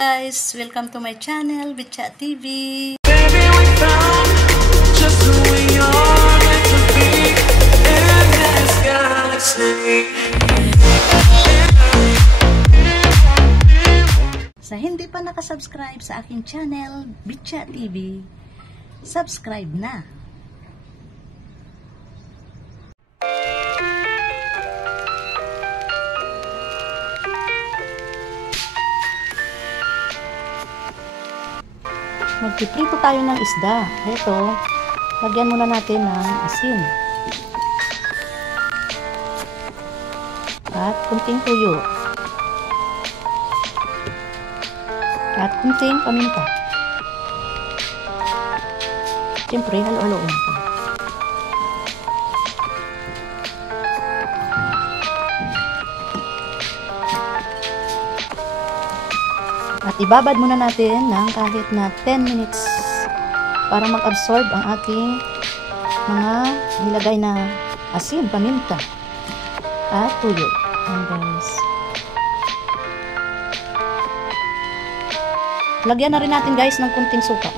Guys, welcome to my channel, Bitchat TV. Baby, we found just who we are meant to be in this galaxy. Sa hindi pa nakasubscribe sa aking channel, Bitchat TV, subscribe na. Magpiprito tayo ng isda. Ito, lagyan muna natin ng asin. At kunting tuyo. At kunting paminta. Siyempre, halo-haloin natin. At ibabad muna natin ng kahit na 10 minutes para mag-absorb ang ating mga nilagay na asin, paminta, at tuyo. Ayan guys. Lagyan na rin natin guys ng kunting suka.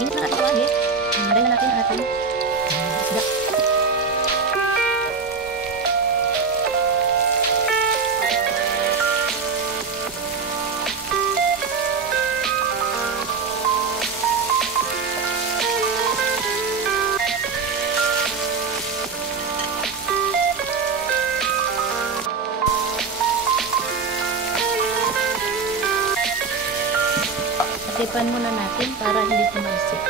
Init na natin ito lagi. Lagay na natin ang ating isda. Tipan muna natin para hindi tumalsik.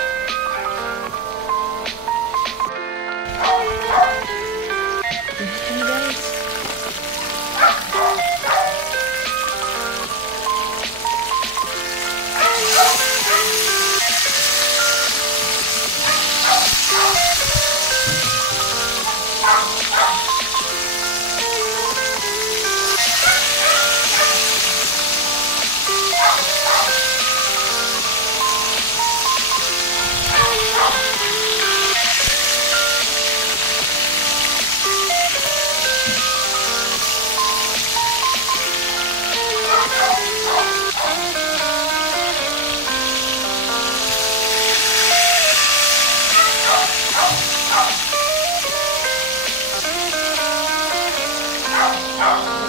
Ayan guys.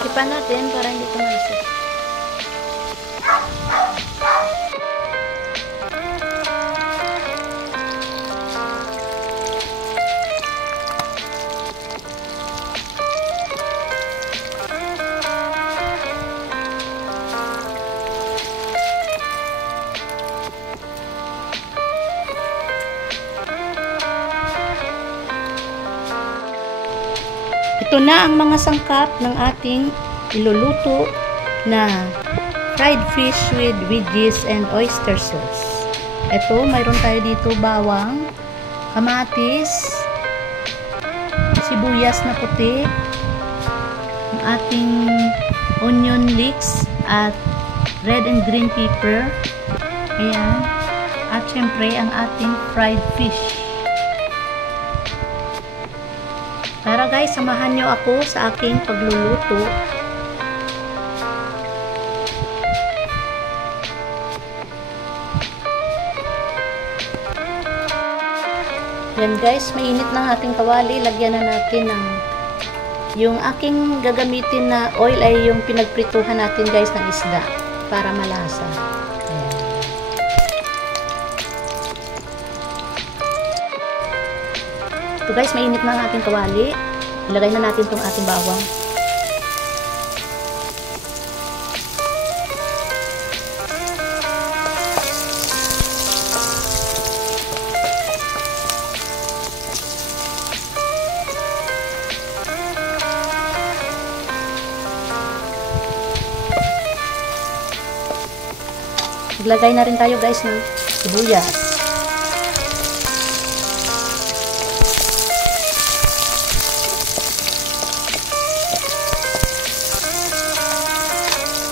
Tipan natin para hindi tumalsik. Ito na ang mga sangkap ng ating iluluto na fried fish with veggies and oyster sauce. Ito, mayroon tayo dito bawang, kamatis, sibuyas na puti, ang ating onion leeks at red and green pepper. Ayan. At syempre ang ating fried fish. Tara guys, samahan nyo ako sa aking pagluluto. Yan guys, mainit na ang ating kawali. Lagyan na natin ng yung aking gagamitin na oil ay yung pinagprituhan natin guys ng isda. para malasa. Ayan. Ito guys, mainit na ang ating kawali. Ilagay na natin itong ating bawang. Maglagay na rin tayo guys ng sibuyas.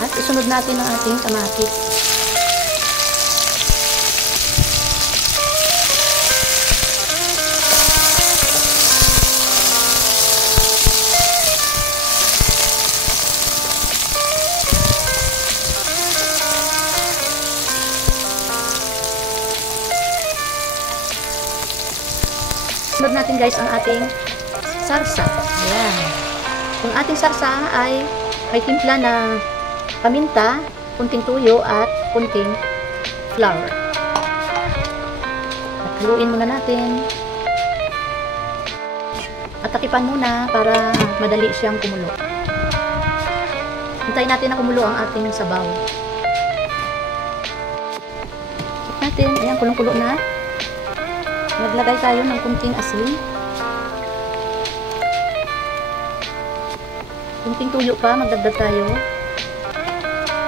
At isunod natin ang ating kamatis. Sunod natin guys ang ating sarsa. Ayan. Yung ating sarsa ay may timpla na paminta, kunting tuyo at kunting flour. At haluin muna natin. At takipan muna para madali siyang kumulo. Hintayin natin na kumulo ang ating sabaw. Check natin. Ayan, kulong-kulo na. Maglagay tayo ng kunting asin. Kunting tuyo pa, magdagdag tayo.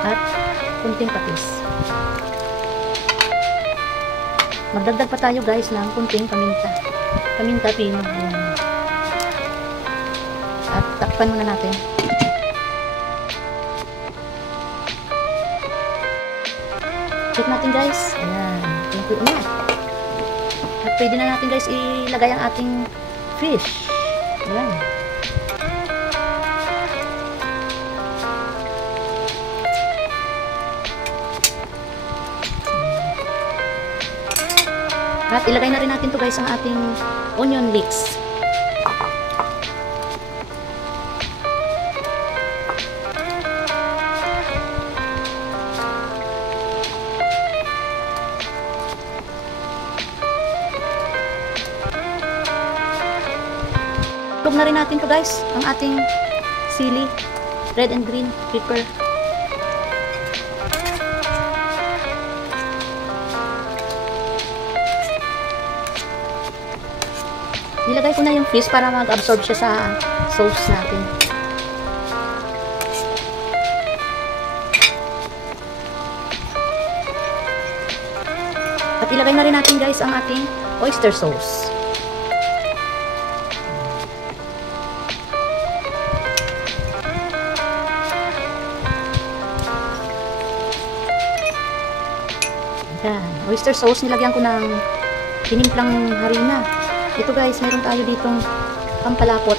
At kunting patis. Magdagdag pa tayo guys ng kunting paminta. Paminta pino. Ayan. At takpan muna natin. Check natin guys. Ayan. Kulong-kulo na. At pwede na natin guys ilagay ang ating fish. Ayan. At ilagay na rin natin to guys ang ating onion leeks. Tug na rin natin to guys, ang ating sili, red and green pepper. Nilagay ko na yung fish para mag-absorb siya sa sauce natin. At ilagay na rin natin guys ang ating oyster sauce. Yan. Oyster sauce, nilagyan ko ng tinimplang harina. Ito guys, meron tayo ditong pampalapot.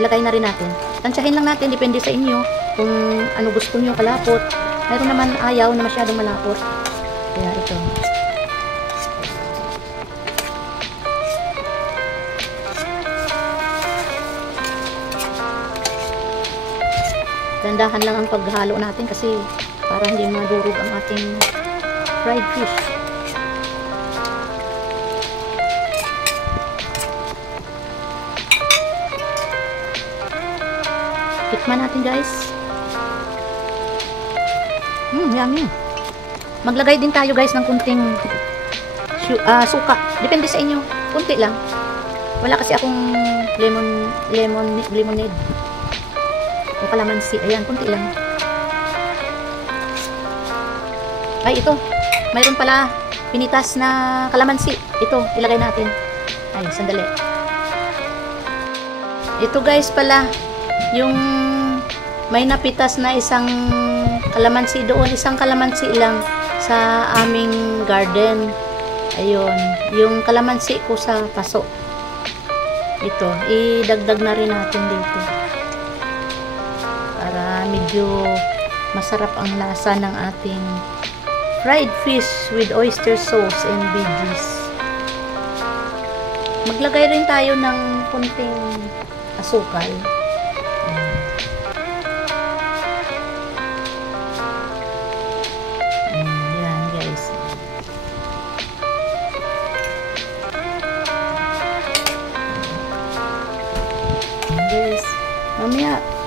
Ilagay na rin natin. Tansyahin lang natin, depende sa inyo kung ano gusto nyo kalapot. Mayroon naman ayaw na masyadong malapot. Kaya ito. Dandahan lang ang paghalo natin kasi para hindi madurog ang ating fried fish. Tikman natin guys. Yummy. Maglagay din tayo guys ng kunting suka. Depende sa inyo. Kunti lang. Wala kasi akong lemonade. O kalamansi. Ayan, kunti lang. Ay, ito. Mayroon pala pinitas na kalamansi. Ito, ilagay natin. Ay, sandali. Ito guys pala, yung may napitas na isang kalamansi doon. Isang kalamansi lang sa aming garden. Ayun. Yung kalamansi ko sa paso. Ito, idagdag na rin natin dito. Para medyo masarap ang lasa ng ating fried fish with oyster sauce and veggies. Maglagay rin tayo ng kunting asukal.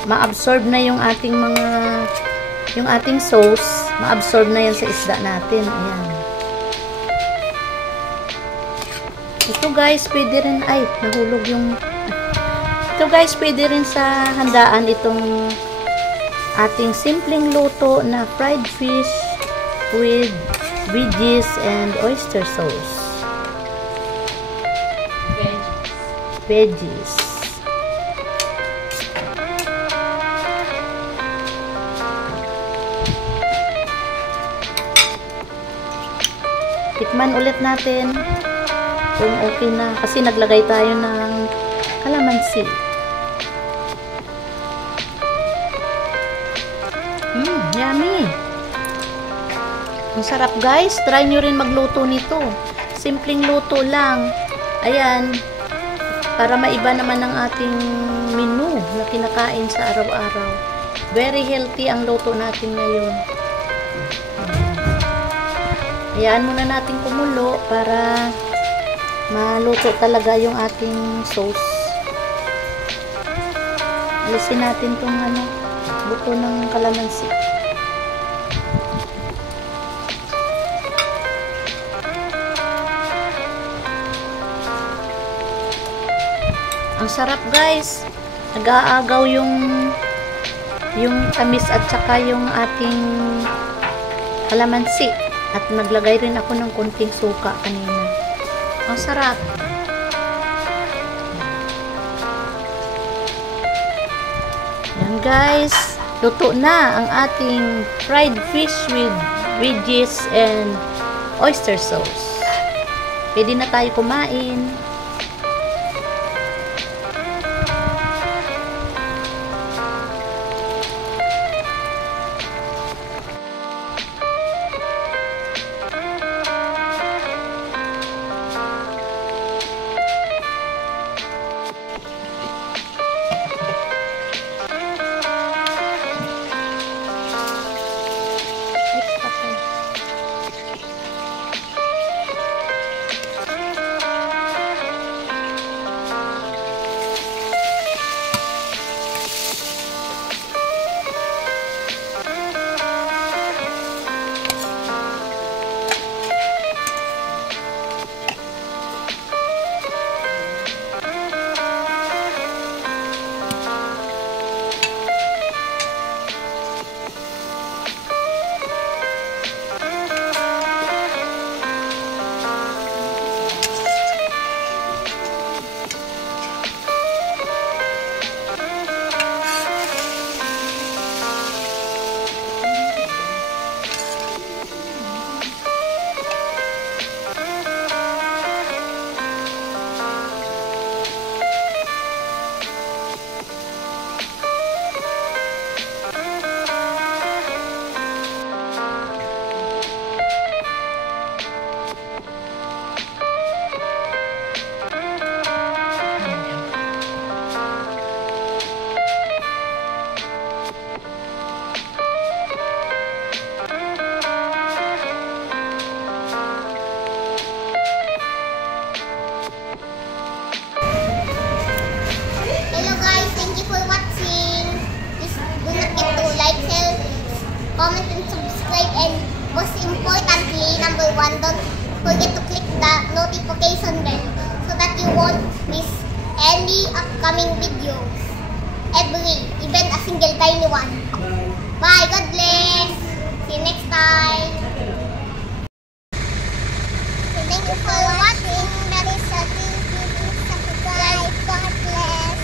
ma-absorb na yung ating sauce, ma-absorb na yan sa isda natin. Ayan. Ito guys, pwede rin, nahulog yung, ito guys, pwede rin sa handaan itong ating simpleng luto na fried fish with veggies and oyster sauce. Veggies. Tikman ulit natin kung okay na. Kasi naglagay tayo ng kalamansi. Yummy! Ang sarap guys. Try nyo rin magluto nito. Simpleng luto lang. Ayan. Para maiba naman ang ating menu na kinakain sa araw-araw. Very healthy ang luto natin ngayon. Hayaan muna natin kumulo para maluto talaga yung ating sauce. Alisin natin tong buto ng kalamansi. Ang sarap guys. Nag-aagaw yung tamis at saka yung ating kalamansi. At naglagay rin ako ng konting suka kanina. Ang sarap. Yan guys. Luto na ang ating fried fish with veggies and oyster sauce. Pwede na tayo kumain. comment and subscribe, and most importantly, number 1, don't forget to click the notification bell so that you won't miss any upcoming videos. Even a single tiny one. Bye, God bless. See you next time. Thank you for watching. That is a thing. Subscribe. God bless.